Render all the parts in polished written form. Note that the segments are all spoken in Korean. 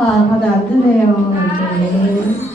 자, 다들 앉으세요. 네.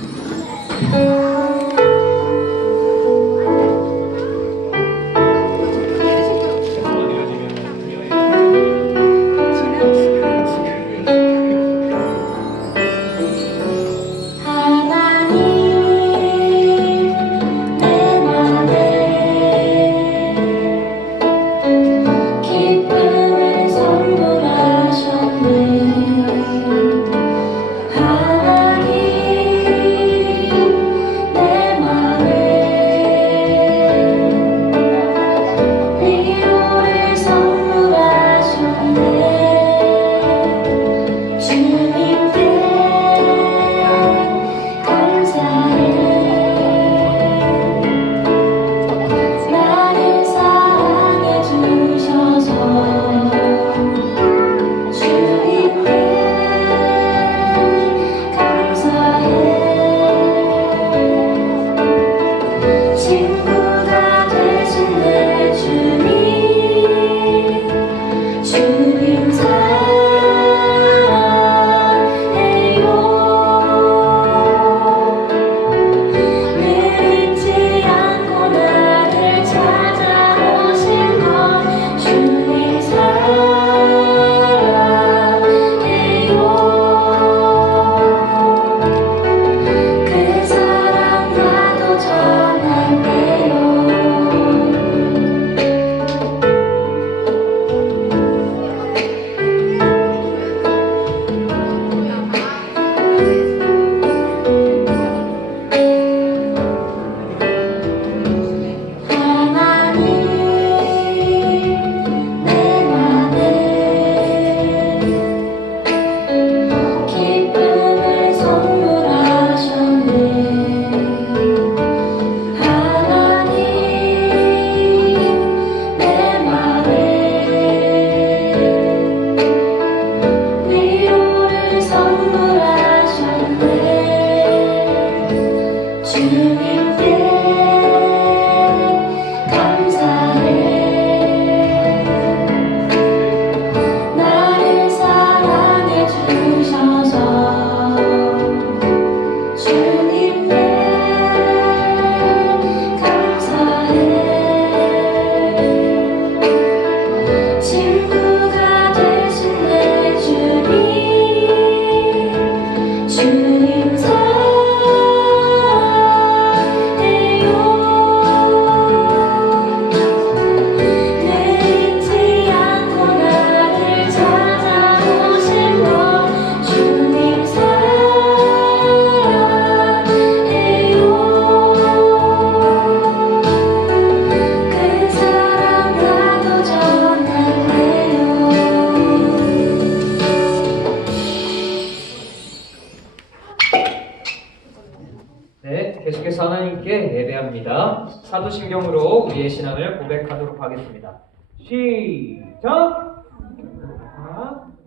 네, 계속해서 하나님께 예배합니다. 사도신경으로 우리의 신앙을 고백하도록 하겠습니다. 시작!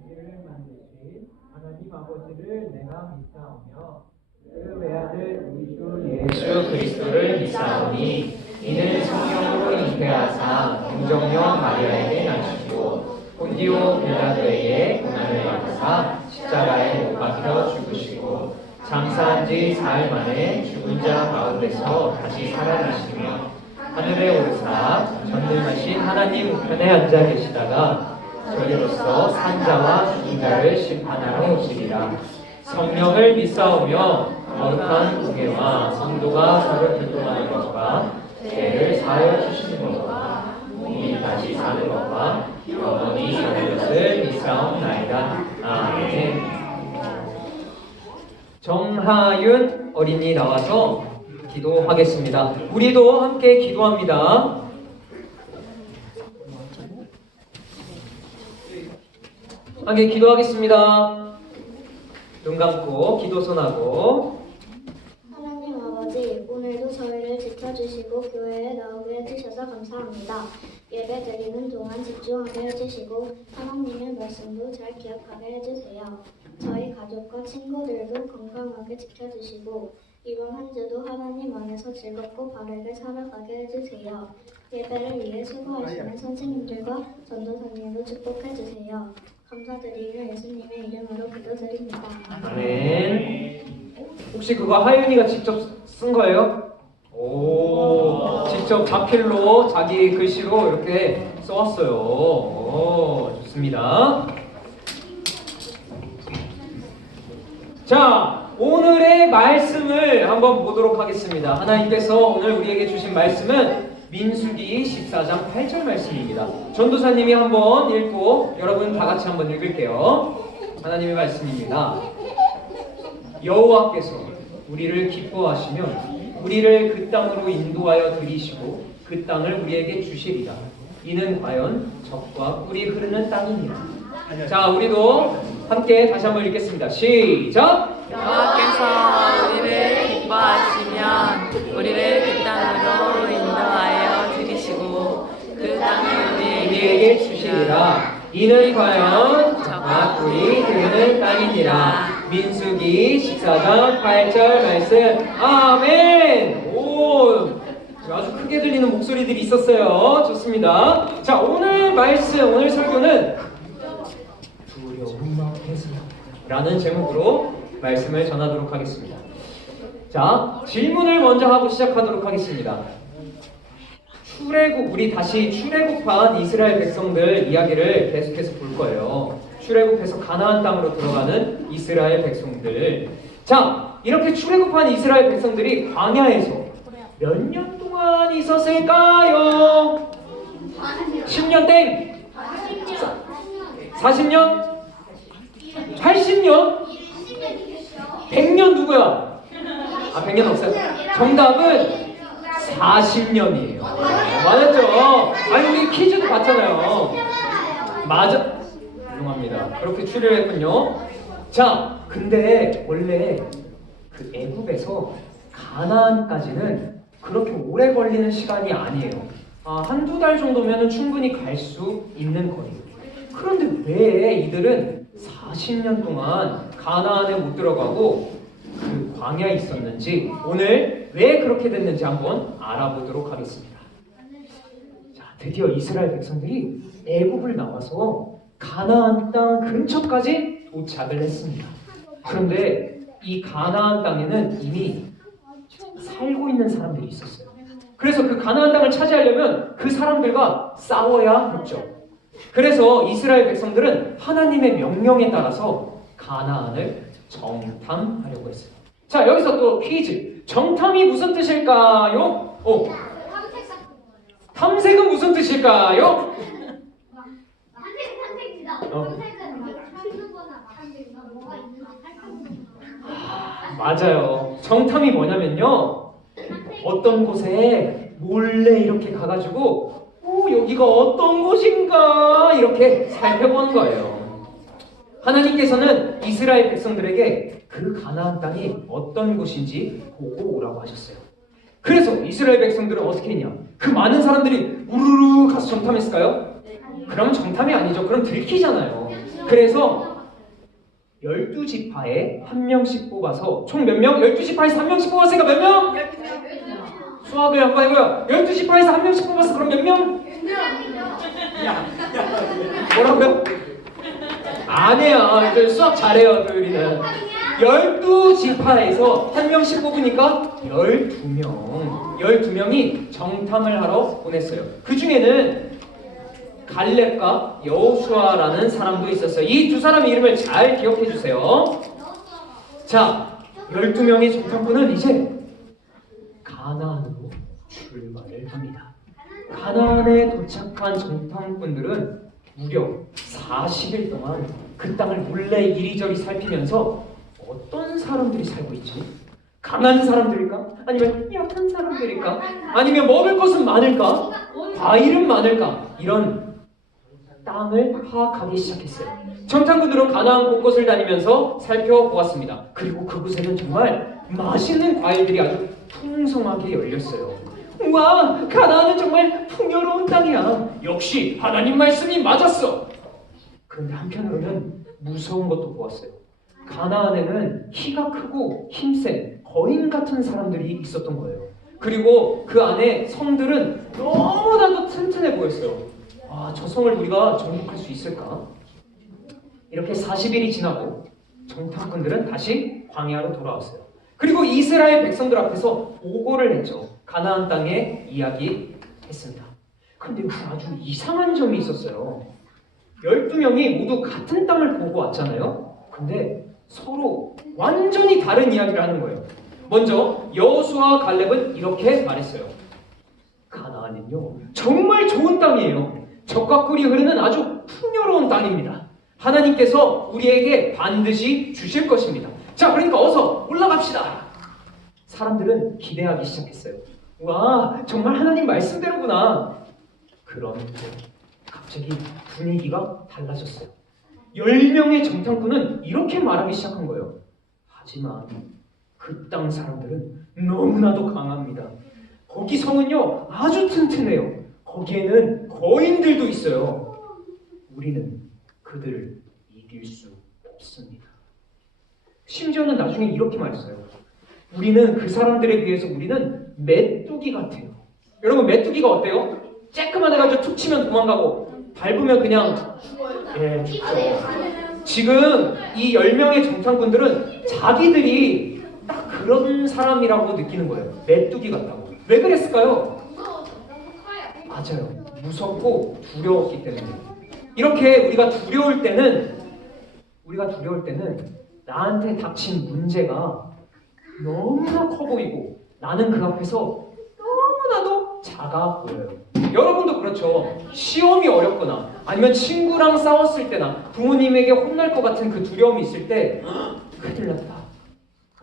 우리를 만드신 하나님 아버지를 내가 믿사오며 그 외아들 우리 주 예수 그리스도를 믿사오니 이는 성령으로 잉태하사 동정녀 마리아에게 나시고 본디오 빌라도에게 고난을 받으사 십자가에 못 박혀 죽으시고 장사한 지 사흘 만에 죽은 자 가운데서 다시 살아나시며 하늘에 오르사 전능하신 하나님 우편에 앉아 계시다가 저리로서 산자와 죽은 자를 심판하러 오시리라. 성령을 믿사오며 거룩한 공예와 성도가 서로 교통하는 것과 죄를 사하여 주시는 것과 몸이 다시 사는 것과 영원히 사는 것을 믿사옵나이다. 아멘. 정하윤 어린이 나와서 기도하겠습니다. 우리도 함께 기도합니다. 함께 기도하겠습니다. 눈 감고 기도 손하고. 하나님 아버지, 오늘도 저희를 지켜주시고 교회에 나오게 해주셔서 감사합니다. 예배 드리는 동안 집중하게 해주시고 하나님의 말씀도 잘 기억하게 해주세요. 저희 가족과 친구들도 건강하게 지켜주시고 이번 한 주도 하나님 안에서 즐겁고 바르게 살아가게 해주세요. 예배를 위해 수고하시는 선생님들과 전도사님도 축복해주세요. 감사드리며 예수님의 이름으로 기도드립니다. 아멘. 혹시 그거 하윤이가 직접 쓴 거예요? 오, 직접 자필로 자기 글씨로 이렇게 써왔어요. 오, 좋습니다. 자, 오늘의 말씀을 한번 보도록 하겠습니다. 하나님께서 오늘 우리에게 주신 말씀은 민수기 14장 8절 말씀입니다. 전도사님이 한번 읽고 여러분 다 같이 한번 읽을게요. 하나님의 말씀입니다. 여호와께서 우리를 기뻐하시면 우리를 그 땅으로 인도하여 들이시고 그 땅을 우리에게 주시리라. 이는 과연 젖과 꿀이 흐르는 땅이니라. 자, 우리도 함께 다시 한번 읽겠습니다. 시작! 여호와께서 우리를 기뻐하시면 우리를 그 땅으로 인도하여 들이시고 그 땅을 우리에게 주시리라. 이는 과연 젖과 꿀이 흐르는 땅이니라. 민수기 14장 8절 말씀. 아멘. 오, 아주 크게 들리는 목소리들이 있었어요. 좋습니다. 자, 오늘 말씀, 오늘 설교는 두려움 앞에서 라는 제목으로 말씀을 전하도록 하겠습니다. 자, 질문을 먼저 하고 시작하도록 하겠습니다. 우리 다시 출애굽한 이스라엘 백성들 이야기를 계속해서 볼 거예요. 출애굽해서 가나안 땅으로 들어가는 이스라엘 백성들. 자, 이렇게 출애굽한 이스라엘 백성들이 광야에서 몇 년 동안 있었을까요? 10년 땡! 40년? 80년? 100년 누구야? 100년 없어요. 정답은 40년이에요. 맞았죠? 아니, 우리 퀴즈도 봤잖아요. 맞아. 훌륭합니다. 그렇게 추리를 했군요. 자, 근데 원래 그 애굽에서 가나안까지는 그렇게 오래 걸리는 시간이 아니에요. 한두 달 정도면 충분히 갈 수 있는 거리예요. 그런데 왜 이들은 40년 동안 가나안에 못 들어가고 그 광야에 있었는지, 오늘 왜 그렇게 됐는지 한번 알아보도록 하겠습니다. 자, 드디어 이스라엘 백성들이 애굽을 나와서 가나안 땅 근처까지 도착을 했습니다. 그런데 이 가나안 땅에는 이미 살고 있는 사람들이 있었어요. 그래서 그 가나안 땅을 차지하려면 그 사람들과 싸워야 했죠. 그래서 이스라엘 백성들은 하나님의 명령에 따라서 가나안을 정탐하려고 했어요. 자, 여기서 또 퀴즈. 정탐이 무슨 뜻일까요? 탐색은 무슨 뜻일까요? 맞아요. 정탐이 뭐냐면요, 어떤 곳에 몰래 이렇게 가가지고 여기가 어떤 곳인가 이렇게 살펴보는 거예요. 하나님께서는 이스라엘 백성들에게 그 가나안 땅이 어떤 곳인지 보고 오라고 하셨어요. 그래서 이스라엘 백성들은 어떻게 했냐? 그 많은 사람들이 우르르 가서 정탐했을까요? 그러면 정탐이 아니죠. 그럼 들키잖아요. 그래서 12지파에 한 명씩 뽑아서, 총 몇 명? 12지파에서 한 명씩 뽑았으니까 몇 명? 수학을 한번 해봐요. 12지파에서 한 명씩 뽑았어. 그럼 몇 명? 뭐라고요? 아니야. 수학 잘해요, 우리는. 12지파에서 한 명씩 뽑으니까 12명. 12명이 정탐을 하러 보냈어요. 그 중에는 갈렙과 여호수아라는 사람도 있었어요. 이 두 사람의 이름을 잘 기억해 주세요. 자, 12명의 정탐꾼은 이제 가나안으로 출발을 합니다. 가나안에 도착한 정탐꾼들은 무려 40일 동안 그 땅을 몰래 이리저리 살피면서 어떤 사람들이 살고 있지? 강한 사람들일까? 아니면 약한 사람들일까? 아니면 먹을 것은 많을까? 과일은 많을까? 이런 땅을 파악하기 시작했어요. 정탐꾼들은 가나안 곳곳을 다니면서 살펴보았습니다. 그리고 그곳에는 정말 맛있는 과일들이 아주 풍성하게 열렸어요. 우와, 가나안은 정말 풍요로운 땅이야. 역시 하나님 말씀이 맞았어. 그런데 한편으로는 무서운 것도 보았어요. 가나안에는 키가 크고 힘센 거인 같은 사람들이 있었던 거예요. 그리고 그 안에 성들은 너무나도 튼튼해 보였어요. 저 성을 우리가 정복할 수 있을까? 이렇게 40일이 지나고 정탐꾼들은 다시 광야로 돌아왔어요. 그리고 이스라엘 백성들 앞에서 보고를 했죠. 가나안 땅에 이야기했습니다. 그런데 여기 아주 이상한 점이 있었어요. 12명이 모두 같은 땅을 보고 왔잖아요. 근데 서로 완전히 다른 이야기를 하는 거예요. 먼저 여호수아와 갈렙은 이렇게 말했어요. 가나안은요 정말 좋은 땅이에요. 적과 꿀이 흐르는 아주 풍요로운 땅입니다. 하나님께서 우리에게 반드시 주실 것입니다. 자, 그러니까 어서 올라갑시다. 사람들은 기대하기 시작했어요. 와, 정말 하나님 말씀대로구나. 그런데 갑자기 분위기가 달라졌어요. 10명의 정탐꾼은 이렇게 말하기 시작한 거예요. 하지만 그 땅 사람들은 너무나도 강합니다. 거기 성은요 아주 튼튼해요. 거기에는 거인들도 있어요. 우리는 그들을 이길 수 없습니다. 심지어는 나중에 이렇게 말했어요. 우리는 그 사람들에 비해서 우리는 메뚜기 같아요. 여러분, 메뚜기가 어때요? 쬐끄만 해가지고 툭 치면 도망가고 밟으면 그냥 죽죠. 지금 이 10명의 정탐꾼들은 자기들이 딱 그런 사람이라고 느끼는 거예요. 메뚜기 같다고. 왜 그랬을까요? 맞아요. 무섭고 두려웠기 때문에. 이렇게 우리가 두려울 때는 나한테 닥친 문제가 너무나 커 보이고 나는 그 앞에서 너무나도 작아 보여요. 여러분도 그렇죠. 시험이 어렵거나 아니면 친구랑 싸웠을 때나 부모님에게 혼날 것 같은 그 두려움이 있을 때 큰일 났다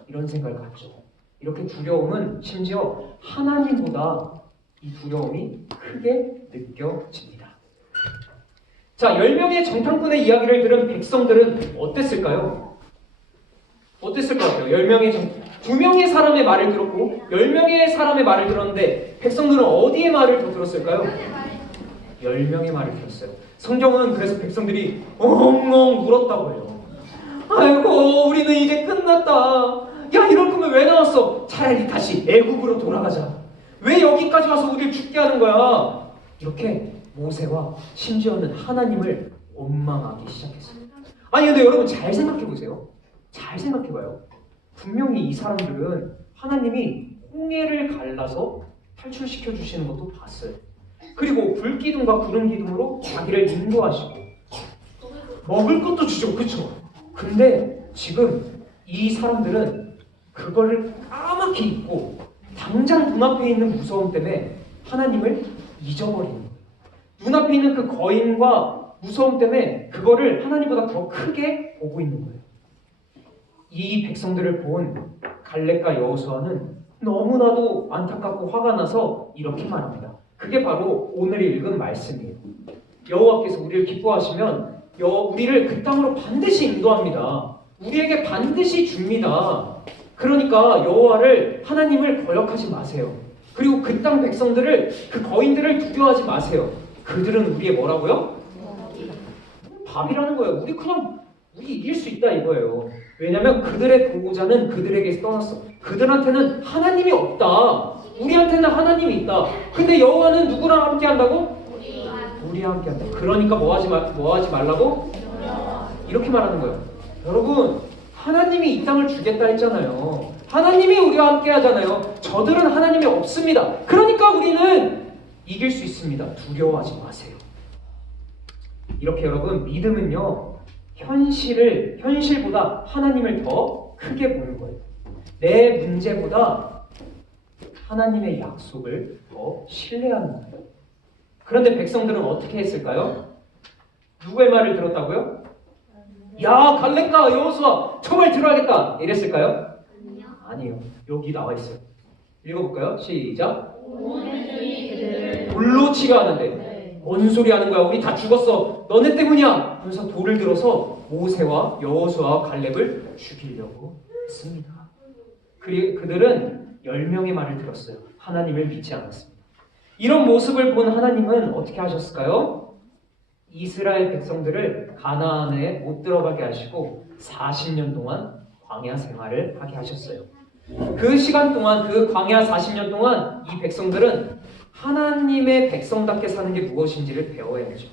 이런 생각을 갖죠. 이렇게 두려움은 심지어 하나님보다 이 두려움이 크게 느껴집니다. 자, 10명의 정탐꾼의 이야기를 들은 백성들은 어땠을까요? 어땠을 것 같아요? 2명의 사람의 말을 들었고 10명의 사람의 말을 들었는데 백성들은 어디의 말을 더 들었을까요? 10명의 말을 들었어요. 성경은 그래서 백성들이 엉엉 울었다고 해요. 아이고, 우리는 이제 끝났다. 야, 이럴 거면 왜 나왔어? 차라리 다시 애굽으로 돌아가자. 왜 여기까지 와서 우리를 죽게 하는 거야? 이렇게 모세와 심지어는 하나님을 원망하기 시작했어요. 아니, 근데 여러분 잘 생각해보세요. 잘 생각해봐요. 분명히 이 사람들은 하나님이 홍해를 갈라서 탈출시켜 주시는 것도 봤어요. 그리고 불기둥과 구름기둥으로 자기를 인도하시고 먹을 것도 주죠. 그렇죠? 근데 지금 이 사람들은 그거를 까맣게 잊고 당장 눈앞에 있는 무서움 때문에 하나님을 잊어버리는 거예요. 눈앞에 있는 그 거인과 무서움 때문에 그거를 하나님보다 더 크게 보고 있는 거예요. 이 백성들을 본 갈렙과 여호수아는 너무나도 안타깝고 화가 나서 이렇게 말합니다. 그게 바로 오늘 읽은 말씀이에요. 여호와께서 우리를 기뻐하시면 우리를 그 땅으로 반드시 인도합니다. 우리에게 반드시 줍니다. 그러니까 여호와를, 하나님을 거역하지 마세요. 그리고 그 땅 백성들을, 그 거인들을 두려워하지 마세요. 그들은 우리의 뭐라고요? 밥이라는 거예요. 우리 이길 수 있다 이거예요. 왜냐하면 그들의 보호자는 그들에게서 떠났어. 그들한테는 하나님이 없다. 우리한테는 하나님이 있다. 근데 여호와는 누구랑 함께 한다고? 우리와 함께 한다. 그러니까 뭐 하지 말라고? 이렇게 말하는 거예요. 여러분, 하나님이 이 땅을 주겠다 했잖아요. 하나님이 우리와 함께 하잖아요. 저들은 하나님이 없습니다. 그러니까 우리는 이길 수 있습니다. 두려워하지 마세요. 이렇게 여러분, 믿음은요, 현실보다 하나님을 더 크게 보는 거예요. 내 문제보다 하나님의 약속을 더 신뢰하는 거예요. 그런데 백성들은 어떻게 했을까요? 누구의 말을 들었다고요? 야, 갈렙과 여호수아 정말 들어야겠다 이랬을까요? 아니요. 여기 나와 있어요. 읽어볼까요? 시작. 돌로 치려 하는데 뭔 소리 하는 거야? 우리 다 죽었어. 너네 때문이야. 그래서 돌을 들어서 모세와 여호수아와 갈렙을 죽이려고 했습니다. 그들은 10명의 말을 들었어요. 하나님을 믿지 않았습니다. 이런 모습을 본 하나님은 어떻게 하셨을까요? 이스라엘 백성들을 가나안에 못 들어가게 하시고 40년 동안 광야 생활을 하게 하셨어요. 그 시간 동안, 그 광야 40년 동안 이 백성들은 하나님의 백성답게 사는 게 무엇인지를 배워야 하죠.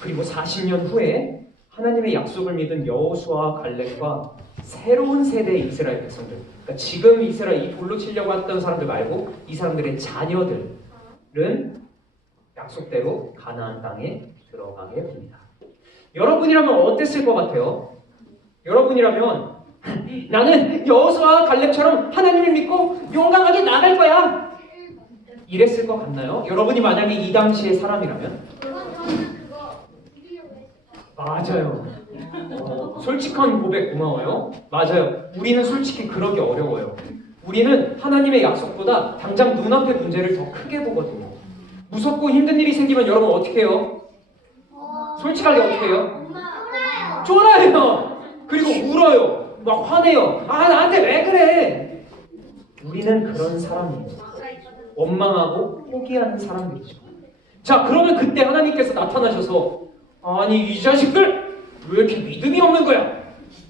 그리고 40년 후에 하나님의 약속을 믿은 여호수아와 갈렙과 새로운 세대의 이스라엘 백성들, 그러니까 지금 이스라엘 이 돌로 치려고 했던 사람들 말고 이 사람들의 자녀들은 약속대로 가나안 땅에 들어가게 됩니다. 여러분이라면 어땠을 것 같아요? 여러분이라면 나는 여호수아와 갈렙처럼 하나님을 믿고 용감하게 나갈 거야, 이랬을 것 같나요? 여러분이 만약에 이 당시의 사람이라면? 맞아요. 솔직한 고백 고마워요. 맞아요. 우리는 솔직히 그러기 어려워요. 우리는 하나님의 약속보다 당장 눈앞의 문제를 더 크게 보거든요. 무섭고 힘든 일이 생기면 여러분 어떻게 해요? 솔직하게 어떻게 해요? 쫄아요. 그리고 울어요. 막 화내요. 아, 나한테 왜 그래? 우리는 그런 사람이에요. 원망하고 포기하는 사람들이죠. 자, 그러면 그때 하나님께서 나타나셔서 아니 이 자식들 왜 이렇게 믿음이 없는 거야?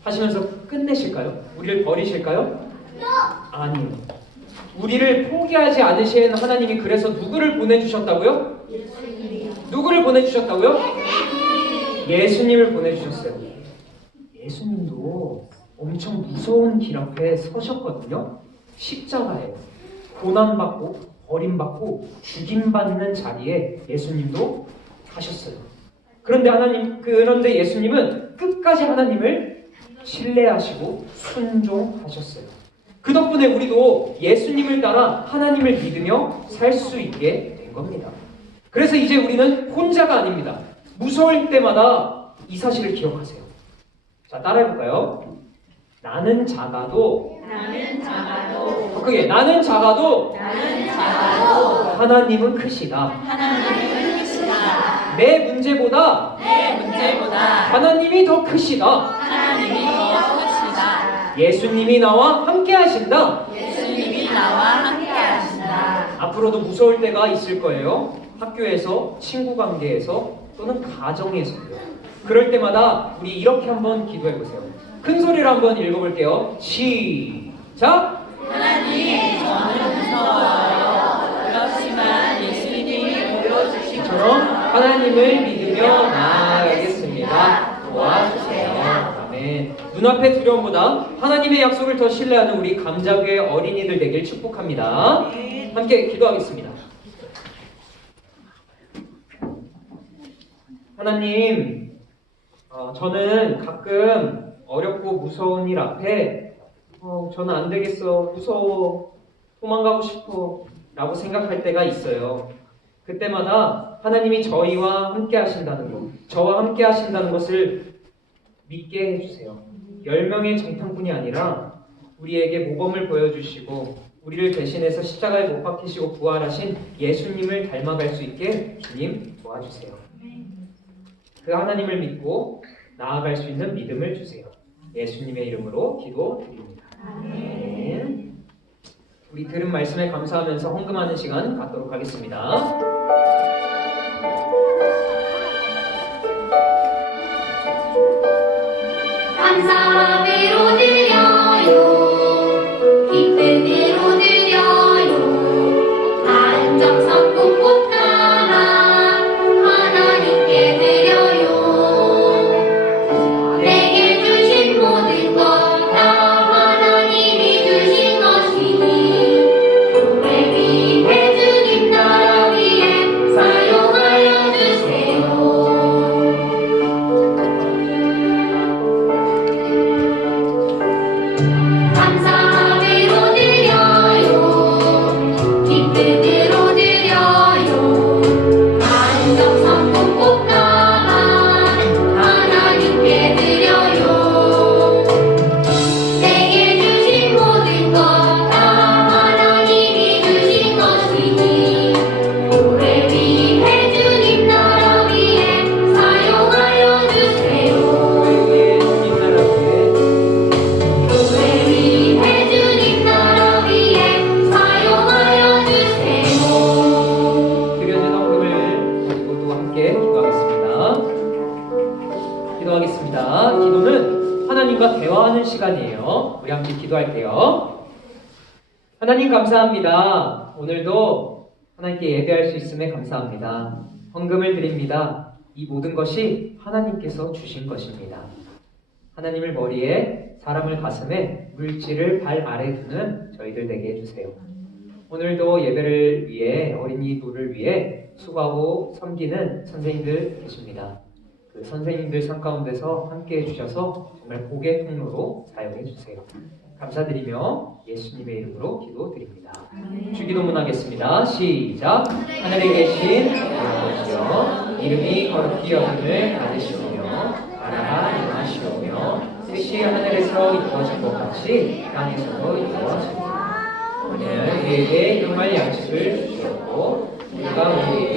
하시면서 끝내실까요? 우리를 버리실까요? 아니요. 우리를 포기하지 않으신 하나님이 그래서 누구를 보내주셨다고요? 누구를 보내주셨다고요? 예수님을 보내주셨어요. 예수님도 엄청 무서운 길 앞에 서셨거든요. 십자가에 고난받고 버림받고 죽임받는 자리에 예수님도 가셨어요. 그런데 예수님은 끝까지 하나님을 신뢰하시고 순종하셨어요. 그 덕분에 우리도 예수님을 따라 하나님을 믿으며 살 수 있게 된 겁니다. 그래서 이제 우리는 혼자가 아닙니다. 무서울 때마다 이 사실을 기억하세요. 자, 따라해볼까요? 나는 작아도 더 크게 나는 작아도 하나님은 크시다. 내 문제보다 하나님이 더 크시다. 예수님이 나와 함께 하신다. 앞으로도 무서울 때가 있을 거예요. 학교에서, 친구 관계에서, 또는 가정에서요. 그럴 때마다 우리 이렇게 한번 기도해 보세요. 큰 소리로 한번 읽어볼게요. 시작! 하나님, 저는 무서워요. 그렇지만 예수님이 보여주시처럼 하나님을 믿으며 나아가겠습니다. 도와주세요. 아멘. 눈앞의 두려움보다 하나님의 약속을 더 신뢰하는 우리 감자교회 어린이들 되길 축복합니다. 함께 기도하겠습니다. 하나님, 저는 가끔 어렵고 무서운 일 앞에 저는 안 되겠어, 무서워, 도망가고 싶어 라고 생각할 때가 있어요. 그때마다 하나님이 저희와 함께 하신다는 것, 저와 함께 하신다는 것을 믿게 해주세요. 10명의 정탐꾼이 아니라 우리에게 모범을 보여주시고 우리를 대신해서 십자가에 못 박히시고 부활하신 예수님을 닮아갈 수 있게 주님 도와주세요. 그 하나님을 믿고 나아갈 수 있는 믿음을 주세요. 예수님의 이름으로 기도드립니다. 아멘. 우리 들은 말씀에 감사하면서 헌금하는 시간 갖도록 하겠습니다. 감사함으로 드려요, 기쁨으로 드려요, 안정성공 꽃다라 하나님께 드려요. 내게 주신 모든 것 다 하나님이 주신 것이니 교회 위해 주님 나라 위에 사용하여 주세요. 감사함으로 드려요, 기쁨으로 드려요, 안정성공 꽃다발 하나님께 드려요. 내게 주신 모든 것 다 하나님이 주신 것이니 교회 위해 주님 나라 위에 사용하여 주세요. 교회 위해 주님 나라 위에 사용하여 주세요. 드려진 헌금을 가지고 또 함께 기도하겠습니다. 기도하겠습니다. 기도는 하나님과 대화하는 시간이에요. 우리 함께 기도할게요. 하나님 감사합니다. 오늘도 하나님께 예배할 수 있음에 감사합니다. 헌금을 드립니다. 이 모든 것이 하나님께서 주신 것입니다. 하나님을 머리에, 사람을 가슴에, 물질을 발 아래 두는 저희들 되게 해주세요. 오늘도 예배를 위해, 어린이들을 위해 수고하고 섬기는 선생님들 계십니다. 그 선생님들 삶 가운데서 함께 해주셔서 정말 복의 통로로 사용해 주세요. 감사드리며 예수님의 이름으로 기도드립니다. 주기도문 하겠습니다. 시작. 하늘에 계신 우리 아버지여, 이름이 거룩히 여김을 받으시오며 나라가 임하시오며 뜻이 하늘에서 이루어진 것 같이 땅에서도 이루어지리라. 오늘 우리에게 일용할 양식을 주시옵고 우리가 우리의